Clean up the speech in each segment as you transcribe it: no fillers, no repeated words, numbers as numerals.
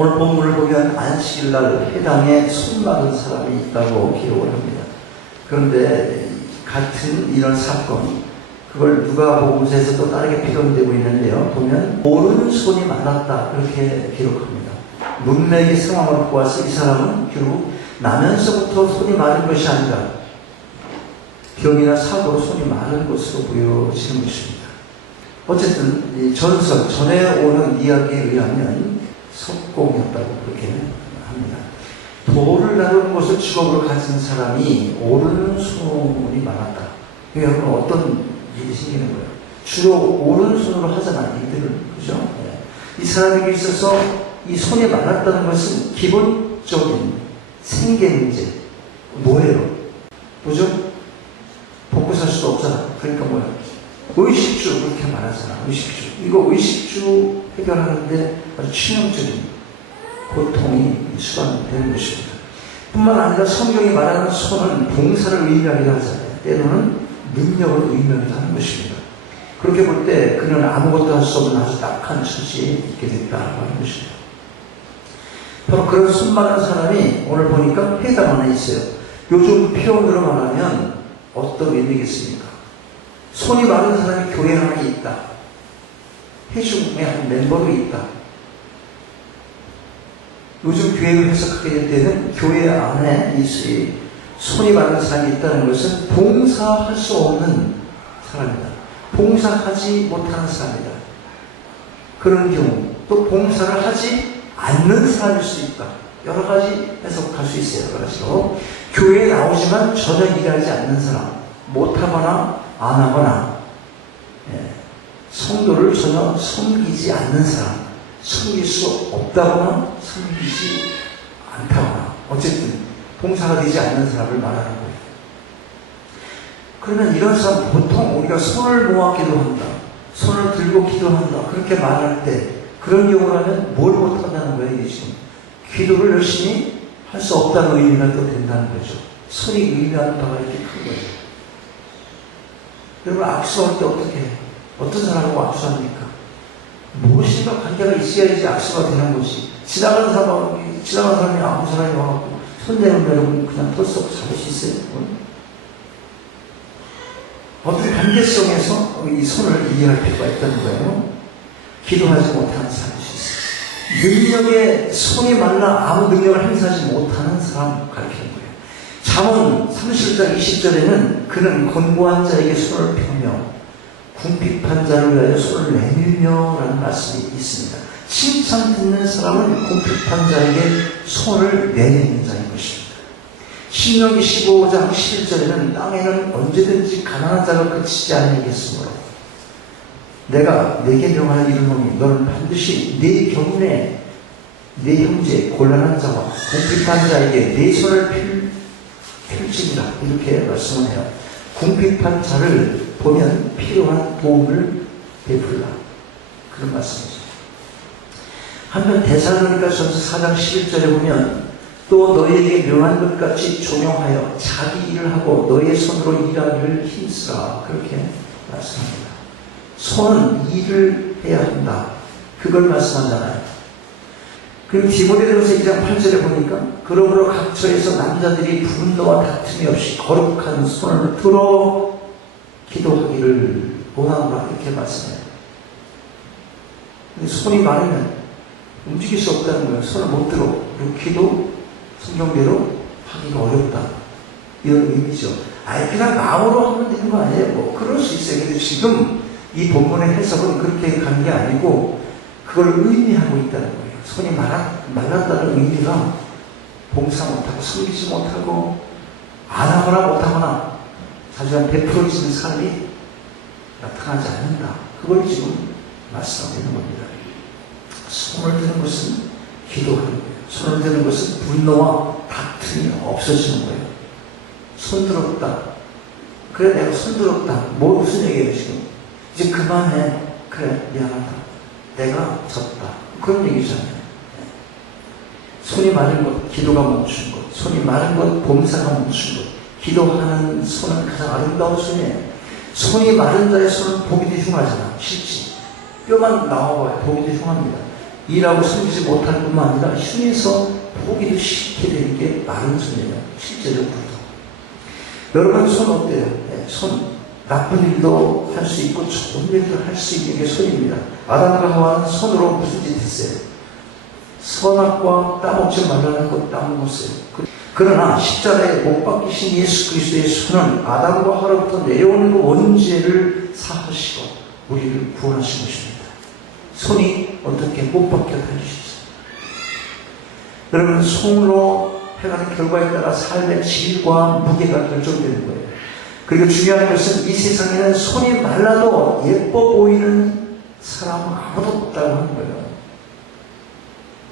오늘 본문을 보면 안식일날 회당에 손 마른 사람이 있다고 기록을 합니다. 그런데 같은 이런 사건, 그걸 누가복음서에서 또 다르게 표현되고 있는데요. 보면 오른손이 말랐다 그렇게 기록합니다. 문맥의 상황을 보아서 이 사람은 결국 나면서부터 손이 마른 것이 아니라 병이나 사고로 손이 마른 것으로 보여지는 것입니다. 어쨌든 이 전설, 전해 오는 이야기에 의하면 석공이었다고 그렇게 합니다. 돌을 다루는 것을 직업으로 가진 사람이 오른손이 많았다. 여러분 어떤 일이 생기는 거예요? 주로 오른손으로 하잖아요. 이들은. 그죠? 네. 이 사람에게 있어서 이 손이 많았다는 것은 기본적인 생계 문제. 뭐예요? 뭐죠? 먹고 살 수도 없잖아. 그러니까 뭐야? 의식주 그렇게 말하잖아. 의식주. 이거 의식주 해결하는데 아주 치명적인 고통이 수반되는 것입니다. 뿐만 아니라 성경이 말하는 손은 봉사를 의미하기도 하잖아요. 때로는 능력을 의미하기도 하는 것입니다. 그렇게 볼 때 그는 아무것도 할 수 없는 아주 딱한 처지에 있게 됐다고 하는 것입니다. 바로 그런 손 많은 사람이 오늘 보니까 회당 안에 있어요. 요즘 표현으로 말하면 어떤 의미겠습니까? 손이 마른 사람이 교회 안에 있다. 회중의 한 멤버로 있다. 요즘 교회를 해석하게 될 때는 교회 안에 이 손이 마른 사람이 있다는 것은 봉사할 수 없는 사람이다. 봉사하지 못하는 사람이다. 그런 경우 또 봉사를 하지 않는 사람일 수 있다. 여러 가지 해석할 수 있어요. 여러 가지로. 교회에 나오지만 전혀 일하지 않는 사람, 못하거나 안 하거나 성도를 전혀 섬기지 않는 사람, 섬길 수 없다거나 섬기지 않다거나 어쨌든 봉사가 되지 않는 사람을 말하는 거예요. 그러면 이런 사람 보통 우리가 손을 모아 기도한다, 손을 들고 기도한다 그렇게 말할 때 그런 경우라면 뭘 못한다는 거예요? 이게 지금 기도를 열심히 할 수 없다는 의미가 또 된다는 거죠. 손이 의미하는 바가 이렇게 큰 거죠. 여러분 악수할 때 어떻게 해요? 어떤 사람하고 악수합니까? 무엇인가 관계가 있어야지 악수가 되는 것이. 지나가는 사람이 아무 사람이 와갖고 손 대면 여러분 그냥 털썩 잡을 수 있어요? 어떻게 관계성에서 이 손을 이해할 필요가 있다는 거예요. 기도하지 못하는 사람일 수 있어요. 능력에 손이 말라 아무 능력을 행사하지 못하는 사람 가르치는 거예요. 잠언 30장 20절에는 그는 권고한 자에게 손을 펴며 궁핍한 자를 위하여 손을 내밀며 라는 말씀이 있습니다. 칭찬 듣는 사람은 궁핍한 자에게 손을 내미는 자인 것입니다. 신명기 15장 11절에는 땅에는 언제든지 가난한 자가 그치지 아니하겠으므로 내가 내게 명하여 이르노니 너는 반드시 네 경내 네 형제 곤란한 자와 궁핍한 자에게 네 손을 펼치니라 이렇게 말씀을 해요. 궁핍한 자를 보면 필요한 도움을 베풀라 그런 말씀이죠. 한편 데살로니가전서 4장 11절에 보면 또 너희에게 명한 것 같이 종용하여 자기 일을 하고 너희의 손으로 일하기를 힘쓰라 그렇게 말씀합니다. 손은 일을 해야 한다. 그걸 말씀하잖아요. 그리고 디모데전서 2장 8절에 보니까 그러므로 각처에서 남자들이 분노와 다툼이 없이 거룩한 손을 들어 기도하기를 원하노라 이렇게 말씀해요. 근데 손이 마르면 움직일 수 없다는 거예요. 손을 못 들어. 그리고 기도 성경대로 하기가 어렵다. 이런 의미죠. 그냥 마음으로 하면 되는 거 아니에요? 뭐 그럴 수 있어요. 근데 지금 이 본문의 해석은 그렇게 가는 게 아니고 그걸 의미하고 있다는 거예요. 손이 말랐다는 의미가 봉사 못하고 섬기지 못하고 안 하거나 못하거나 자주한 베풀어지는 삶이 나타나지 않는다. 그걸 지금 말씀하고 있는 겁니다. 손을 드는 것은 기도하는 거예요. 손을 드는 것은 분노와 다툼이 없어지는 거예요. 손 들었다. 그래 내가 손 들었다. 무슨 얘기예요 지금? 이제 그만해. 그래 미안하다. 내가 졌다. 그런 얘기잖아요. 손이 마른 것, 기도가 멈춘 것. 손이 마른 것, 봉사가 멈춘 것. 기도하는 손은 가장 아름다운 손이에요. 손이 마른 자의 손은 보기도 흉하잖아. 싫지. 뼈만 나와봐야 보기도 흉합니다. 일하고 섬기지 못할 뿐만 아니라 흉에서 보기도 싫게 되는 게 마른 손이에요. 실제적으로. 여러분 손 어때요? 네, 손. 나쁜 일도 할 수 있고 좋은 일도 할 수 있는 게 손입니다. 아담과 하와는 손으로 무슨 짓 했어요? 선악과 따먹지 말라는 것 따먹었어요. 그러나 십자가에 못 박히신 예수 그리스도의 손은 아담과 하와로부터 내려오는 그 원죄를 사하시고 우리를 구원하신 것입니다. 손이 어떻게 못 박혀 다니셨어요? 여러분, 손으로 해가는 결과에 따라 삶의 질과 무게가 결정되는 거예요. 그리고 중요한 것은 이 세상에는 손이 말라도 예뻐 보이는 사람은 아무도 없다고 하는 거예요.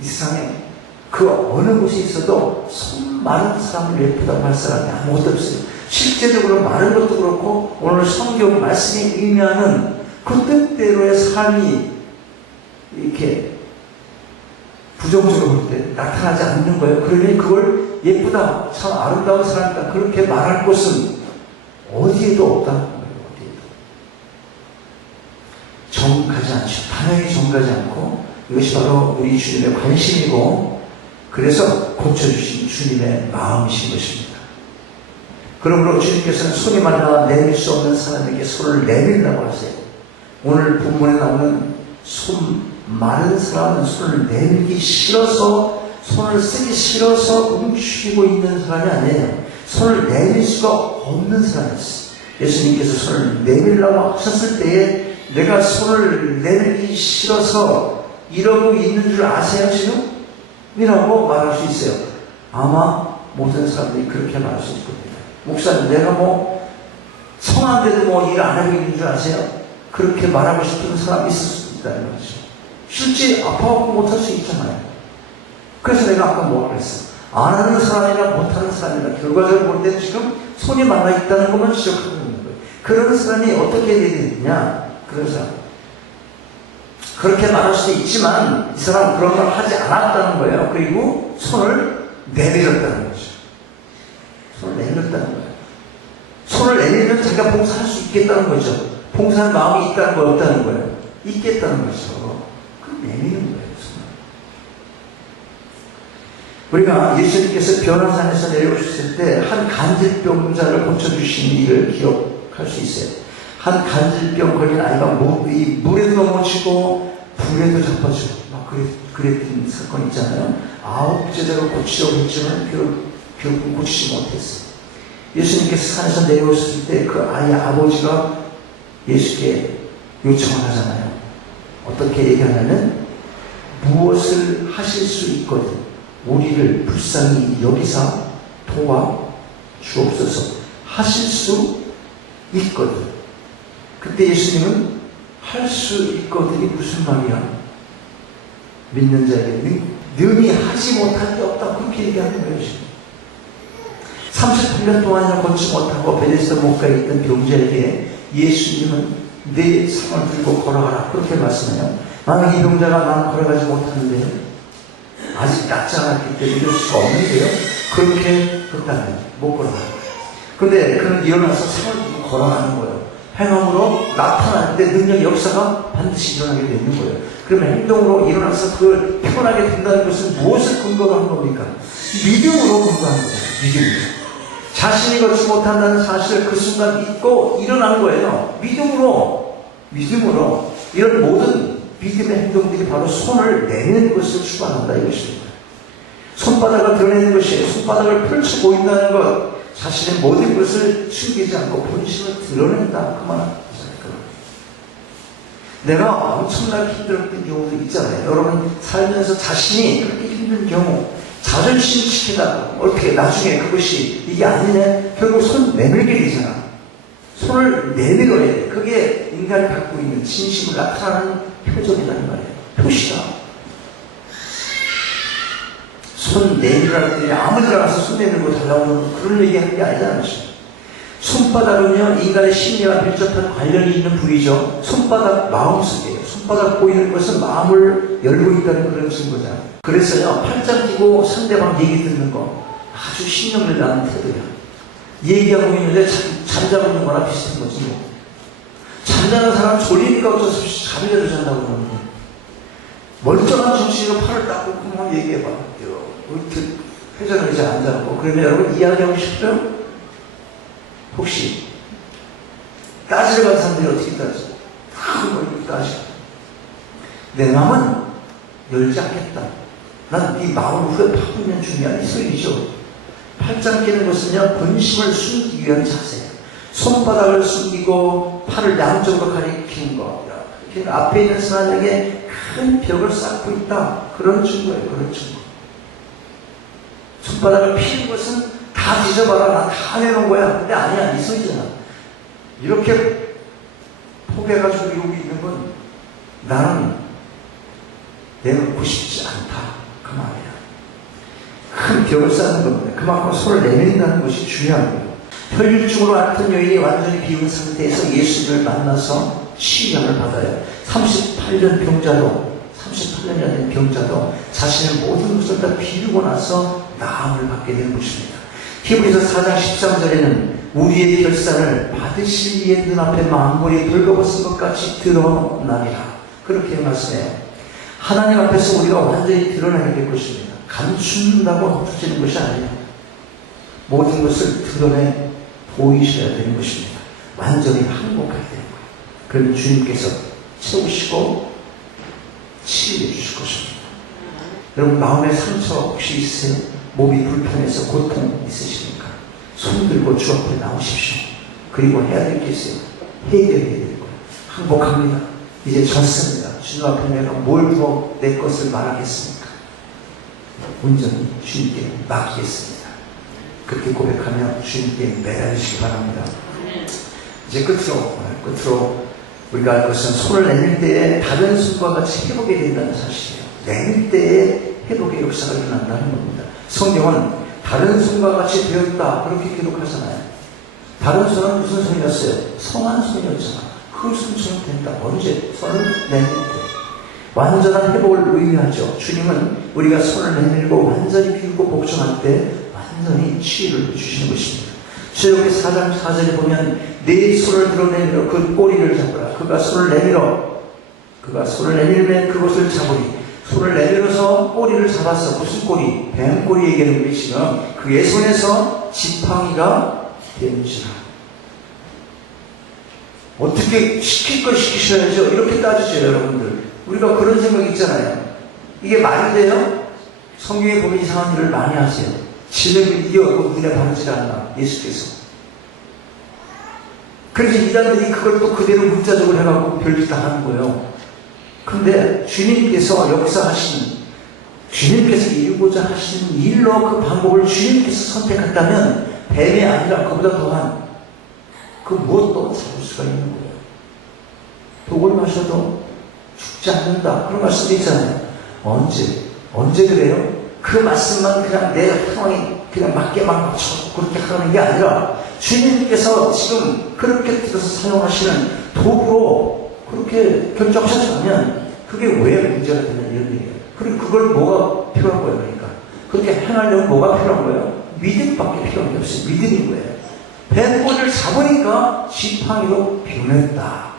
이 세상에 그 어느 곳에 있어도 손 마른 사람을 예쁘다고 할 사람이 아무것도 없어요. 실제적으로 마른 것도 그렇고 오늘 성경 말씀이 의미하는 그 뜻대로의 삶이 이렇게 부정적으로 볼 때 나타나지 않는 거예요. 그러니 그걸 예쁘다, 참 아름다운 사람이다 그렇게 말할 곳은 어디에도 없다는 거예요. 어디에도. 정가지 않죠. 당연히 정가지 않고 이것이 바로 우리 주님의 관심이고 그래서 고쳐주신 주님의 마음이신 것입니다. 그러므로 주님께서는 손이 말라 내밀 수 없는 사람에게 손을 내밀라고 하세요. 오늘 본문에 나오는 손 마른 사람은 손을 내밀기 싫어서 손을 쓰기 싫어서 움츠리고 있는 사람이 아니에요. 손을 내밀 수가 없는 사람이었어요. 예수님께서 손을 내밀라고 하셨을 때에 내가 손을 내밀기 싫어서 이러고 있는 줄 아세요 지금? 이라고 말할 수 있어요. 아마 모든 사람들이 그렇게 말할 수 있을 겁니다. 목사님 내가 성한데도 일 안 하고 있는 줄 아세요? 그렇게 말하고 싶은 사람이 있을 수 있다는 거죠. 실제 아파하고 못할 수 있잖아요. 그래서 내가 아까 뭐라고 했어? 안 하는 사람이나 못하는 사람이나 결과적으로 볼 때는 지금 손이 말라 있다는 것만 지적하고 있는 거예요. 그런 사람이 어떻게 해야 되느냐? 그런 사람. 그렇게 말할 수도 있지만 이 사람은 그런 걸 하지 않았다는 거예요. 그리고 손을 내밀었다는 거죠. 손을 내밀었다는 거예요. 손을 내밀면 자기가 봉사할 수 있겠다는 거죠. 봉사할 마음이 있다는 거 없다는 거예요. 있겠다는 거죠. 그럼 내미는 거예요. 우리가 예수님께서 변화산에서 내려오셨을 때 한 간질병자를 고쳐주신 일을 기억할 수 있어요. 한 간질병 걸린 아이가 물에도 넘어지고 불에도 자빠지고 막 그랬던 사건 있잖아요. 9제자로 고치려고 했지만 결국 고치지 못했어요. 예수님께서 산에서 내려오셨을 때 그 아이의 아버지가 예수께 요청을 하잖아요. 어떻게 얘기하냐면 무엇을 하실 수 있거든 우리를 불쌍히 여기사 도와 주옵소서 하실 수 있거든. 그때 예수님은 할 수 있거든이 무슨 말이야? 믿는 자에게 능히 하지 못할 게 없다 그렇게 얘기하는 거예요. 38년 동안이나 걷지 못하고 베데스다 목가에 있던 병자에게 예수님은 내 상을 들고 걸어가라 그렇게 말씀해요. 만약 이 병자가 나는 걸어가지 못하는데 아직 낫지 않았기 때문에 이럴 수가 없는데요. 그렇게 했다면 못 걸어가요. 그런데 그는 일어나서 상을 들고 걸어가는 거예요. 행함으로 나타나는데 능력 역사가 반드시 일어나게 되는 거예요. 그러면 행동으로 일어나서 그걸 표현하게 된다는 것은 무엇을 근거로 한 겁니까? 믿음으로 근거한 거예요. 믿음으로. 자신이 걷지 못한다는 사실을 그 순간 믿고 일어난 거예요. 믿음으로. 이런 모든 믿음의 행동들이 바로 손을 내미는 것을 추구한다 이것입니다. 손바닥을 드러내는 것이 손바닥을 펼쳐 보인다는 것, 자신의 모든 것을 숨기지 않고 본심을 드러낸다 그 말입니다. 내가 엄청나게 힘들었던 경우도 있잖아요. 여러분 살면서 자신이 그렇게 힘든 경우 자존심 지키다가 어떻게 나중에 그것이 이게 아니네 결국 손 내밀게 되잖아. 손을 내밀어야 돼. 그게 인간이 갖고 있는 진심을 나타나는 표정이라는 말이에요. 표시다. 손 내밀으라 했더니 아무데나 가서 손 내밀고 달라고 그런 얘기하는 게 아니라는 것입니다. 손바닥은요 인간의 심리와 밀접한 관련이 있는 부위죠. 손바닥 마음속이에요. 손바닥 보이는 것은 마음을 열고 있다는 그런 증거잖아요. 그래서요 팔짱 끼고 상대방 얘기 듣는 거 아주 신경을 나는 태도야. 얘기하고 있는데 잠자고 있는 거나 비슷한 거지 뭐. 잠자는 사람 졸리니까 어쩔 수 없이 잠이라도 잔다고 그러는데 멀쩡한 정신으로 팔을 닦고 한번 얘기해봐. 이렇게 회전을 이제 앉아놓고. 그러면 여러분 이야기하고 싶어요? 혹시 따지러 간 사람들이 어떻게 따져? 다 이렇게 따져. 내 마음은 열지 않겠다. 난 네 마음을 후에 파보면 중요한 이 소리죠. 팔짱 끼는 것은요, 본심을 숨기기 위한 자세예요. 손바닥을 숨기고 팔을 양쪽으로 가리키는 거. 앞에 있는 사람에게 큰 벽을 쌓고 있다. 그런 증거예요. 그런 증거. 손바닥을 피는 것은 다 뒤져봐라. 나 다 내놓은 거야. 근데 아니야. 이 소리잖아. 이렇게 포개가지고 이러고 있는 건 나는 내놓고 싶지 않다. 그 말이야. 큰 벽을 쌓는 겁니다. 그만큼 손을 내민다는 것이 중요한 거예요. 혈류증으로 앓던 여인이 완전히 비운 상태에서 예수님을 만나서 치유함을 받아요. 38년 된 병자도 자신의 모든 것을 다 비우고 나서 나음을 받게 되는 것입니다. 히브리서 4장 13절에는 우리의 결산을 받으실 이의 눈앞에 만물이 벌거벗은 것 같이 드러나리라. 그렇게 말씀해요. 하나님 앞에서 우리가 완전히 드러나게 될 것입니다. 감춘다고 없어지는 것이 아니에요. 모든 것을 드러내 보이셔야 되는 것입니다. 완전히 항복해야 되는 거예요. 그러면 주님께서 채우시고 치유해 주실 것입니다. 여러분 마음에 상처 혹시 있으세요? 몸이 불편해서 고통 있으십니까? 손 들고 주 앞에 나오십시오. 그리고 해야 될 게 있어요. 해결해야 될 거예요. 항복합니다. 이제 졌습니다. 주님 앞에 내가 뭘 더 내 것을 말하겠습니까? 온전히 주님께 맡기겠습니다. 그렇게 고백하며 주님께 매달리시기 바랍니다. 이제 끝으로 우리가 알 것은 손을 내밀 때에 다른 손과 같이 회복이 된다는 사실이에요. 내밀 때에 회복의 역사가 일어난다는 겁니다. 성경은 다른 손과 같이 되었다 그렇게 기록하잖아요. 다른 손은 무슨 손이었어요? 성한 손이었잖아. 그 손처럼 된다. 언제? 손을 내밀 때. 완전한 회복을 의미하죠. 주님은 우리가 손을 내밀고 완전히 비우고 복종할 때 완전히 치유를 주시는 것입니다. 출애굽기 4장 4절에 보면 네 손을 들어내밀어 그 꼬리를 잡으라. 그가 손을 내밀면 그것을 잡으리. 손을 내밀어서 꼬리를 잡았어. 무슨 꼬리? 뱀 꼬리 얘기하는 우리 지금 그의 손에서 지팡이가 되는지라. 어떻게 시킬 걸 시키셔야죠. 이렇게 따지죠 여러분들. 우리가 그런 생각이 있잖아요. 이게 말이 돼요? 성경에 보면 이상한 일을 많이 하세요. 진흙을 이어고 눈에 바르지 않나 예수께서. 그래서 이단들이 그걸 또 그대로 문자적으로 해갖고 별짓 다 하는 거예요. 근데 주님께서 역사하신, 주님께서 이루고자 하신 일로 그 방법을 주님께서 선택했다면 뱀이 아니라 그보다 더한 그 무엇도 잡을 수가 있는 거예요. 독을 마셔도 죽지 않는다. 그런 말씀도 있잖아요. 언제 그래요? 그 말씀만 그냥 내 상황에 그냥 맞게 막 그렇게 하는 게 아니라 주님께서 지금 그렇게 들어서 사용하시는 도구로 그렇게 결정하셨다면 그게 왜 문제가 되냐 이런 얘기예요. 그리고 그걸 뭐가 필요한 거예요? 그러니까 그렇게 행하려면 뭐가 필요한 거예요? 믿음밖에 필요한 게 없어요. 믿음인 거예요. 뱀꼬리를 잡으니까 지팡이로 비워냈다.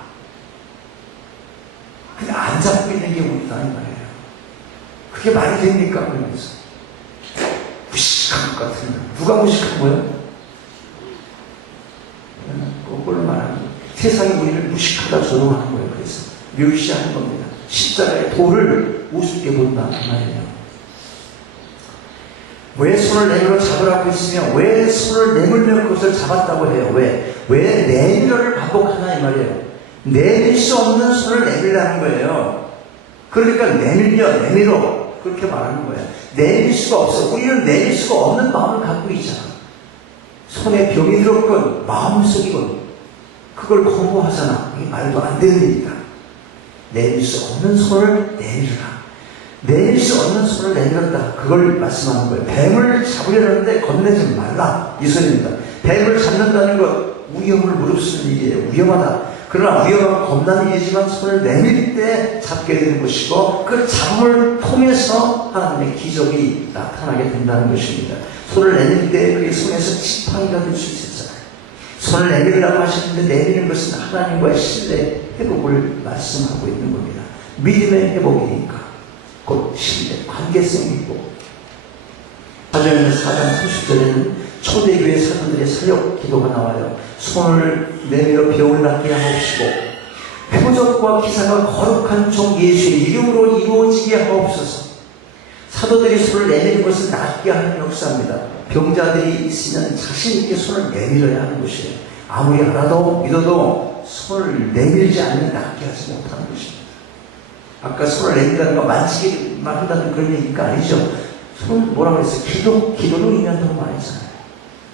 그냥 안 잡고 있는 게 우리가 아닌 말이에요. 그게 말이 됩니까? 그러면서 무식한 것 같은 누가 무식한 거예요? 그걸로 말하는 거예요. 세상이 우리를 무식하다 조롱하는 거예요. 그래서 묘시하는 겁니다. 십자가의 도를 우습게 본다 그 말이에요. 왜 손을 내밀어 잡으라고 했으며 왜 손을 내밀며 그것을 잡았다고 해요? 왜 내밀어를 반복하나 이 말이에요. 내밀 수 없는 손을 내밀라는 거예요. 그러니까 내밀어 그렇게 말하는 거예요. 내밀 수가 없어. 우리는 내밀 수가 없는 마음을 갖고 있잖아. 손에 병이 들었건 마음속이건 그걸 거부하잖아. 이게 말도 안 되는 일이다. 내밀 수 없는 손을 내밀어라. 내밀 수 없는 손을 내밀었다. 그걸 말씀하는 거예요. 뱀을 잡으려는데 겁내지 말라. 이 소리입니다. 뱀을 잡는다는 것 위험을 무릅쓰는 일이에요. 위험하다. 그러나 위험하고 겁나는 일이지만 손을 내밀 때 잡게 되는 것이고 그 잡음을 통해서 하나님의 기적이 나타나게 된다는 것입니다. 손을 내밀 때 그의 손에서 지팡이가 될 수 있었잖아요. 손을 내밀으라고 하셨는데 내미는 것은 하나님과의 신뢰 회복을 말씀하고 있는 겁니다. 믿음의 회복이니까. 곧 신뢰, 관계성이 있고, 사도행전 4장 30절에는 초대교회 사도들의 사역 기도가 나와요. 손을 내밀어 병을 낫게 하옵시고 표적과 기사가 거룩한 종 예수의 이름으로 이루어지게 하옵소서. 사도들이 손을 내미는 것은 낫게 하는 역사입니다. 병자들이 있으면 자신 있게 손을 내밀어야 하는 것이에요. 아무리 알아도 믿어도 손을 내밀지 않으면 낫게 하지 못하는 것입니다. 아까 손을 내밀다는 거 만지기만 한다는 그런 얘기가 아니죠. 손 뭐라고 그랬어요? 기도로 의미한다고 말했잖아요.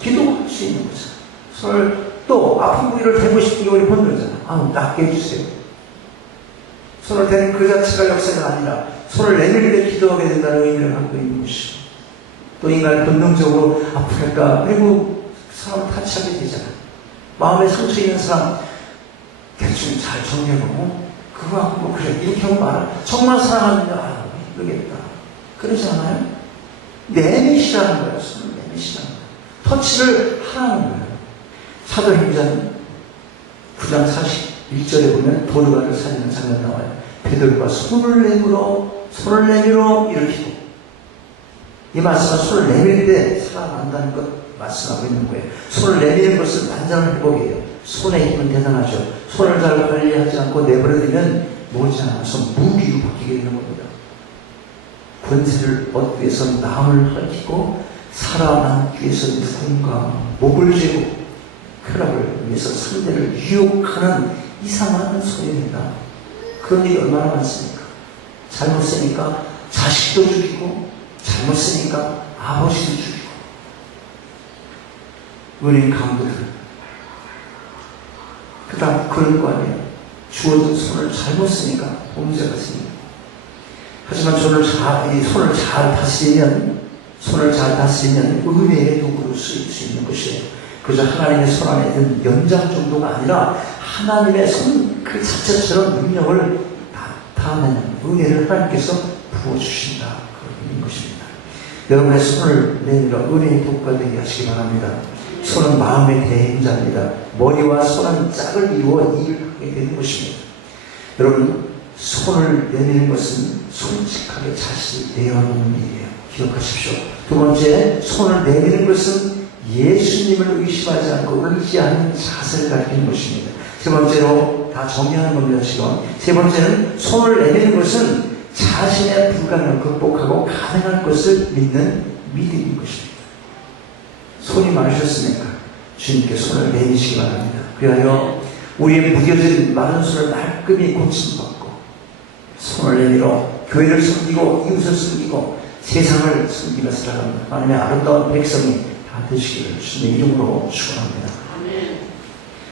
기도할 수 있는 거잖아요. 손을 또 아픈 부위를 대고 싶은 게 우리 본능이잖아요. 낫게 해주세요. 손을 대는 그 자체가 역사가 아니라 손을 내밀 때 기도하게 된다는 의미를 갖고 있는 것이고, 또 인간 본능적으로 아프니까 그리고 사람 타치하게 되잖아요. 마음에 상처 있는 사람 대충 잘 정리해보고 그거 갖고 그래 이렇게 하고 말아. 정말 사랑하는데 모르겠다. 그러지 않아요? 내미시라는 거예요. 손을 내미시라는 거예요. 터치를 하라는 거예요. 사도행전 9장 41절에 보면 도르가를 살리는 장면 나와요. 베드로가 손을 내밀어 일으키고, 이 말씀은 손을 내밀 때 살아난다는 것 말씀하고 있는 거예요. 손을 내미는 것은 완전한 회복이에요. 손의 힘은 대단하죠. 손을 잘 관리하지 않고 내버려두면 머지않아서 무기로 바뀌게 되는 겁니다. 권세를 얻기 위해서 남을 헐키고 살아남기 위해서 누군가 목을 쥐고 쾌락을 위해서 상대를 유혹하는 이상한 소리입니다. 그런 일이 얼마나 많습니까? 잘못 쓰니까 자식도 죽이고, 잘못 쓰니까 아버지도 죽이고, 은행 강도들, 그 다음 그런 거 아니에요. 주어진 손을 잘못 쓰니까 범죄가 생깁니다. 하지만 손을 잘 다스리면 은혜의 도구로 쓰일 수 있는 것이에요. 그저 하나님의 손 안에 든 연장 정도가 아니라 하나님의 손 그 자체처럼 능력을 나타내는 은혜를 하나님께서 부어주신다. 그런 것입니다. 여러분의 손을 내밀어 은혜의 도구가 되게 하시기 바랍니다. 손은 마음의 대행자입니다. 머리와 손은 짝을 이루어 일을 하게 되는 것입니다. 여러분, 손을 내미는 것은 솔직하게 자신을 내어놓는 일이에요. 기억하십시오. 두 번째, 손을 내미는 것은 예수님을 의심하지 않고 의지하는 자세를 가리키는 것입니다. 세 번째로 다 정리하는 겁니다. 지금 세 번째는 손을 내미는 것은 자신의 불가능을 극복하고 가능한 것을 믿는 믿음인 것입니다. 손이 마르셨으니까 주님께 손을 내미시기 바랍니다. 그리하여 우리의 무뎌진 마른 손을 말끔히 고침받고 손을 내밀어 교회를 섬기고 이웃을 섬기고 세상을 섬기며 살아가는 하나님의 아름다운 백성이 다 되시기를 주님의 이름으로 축원합니다.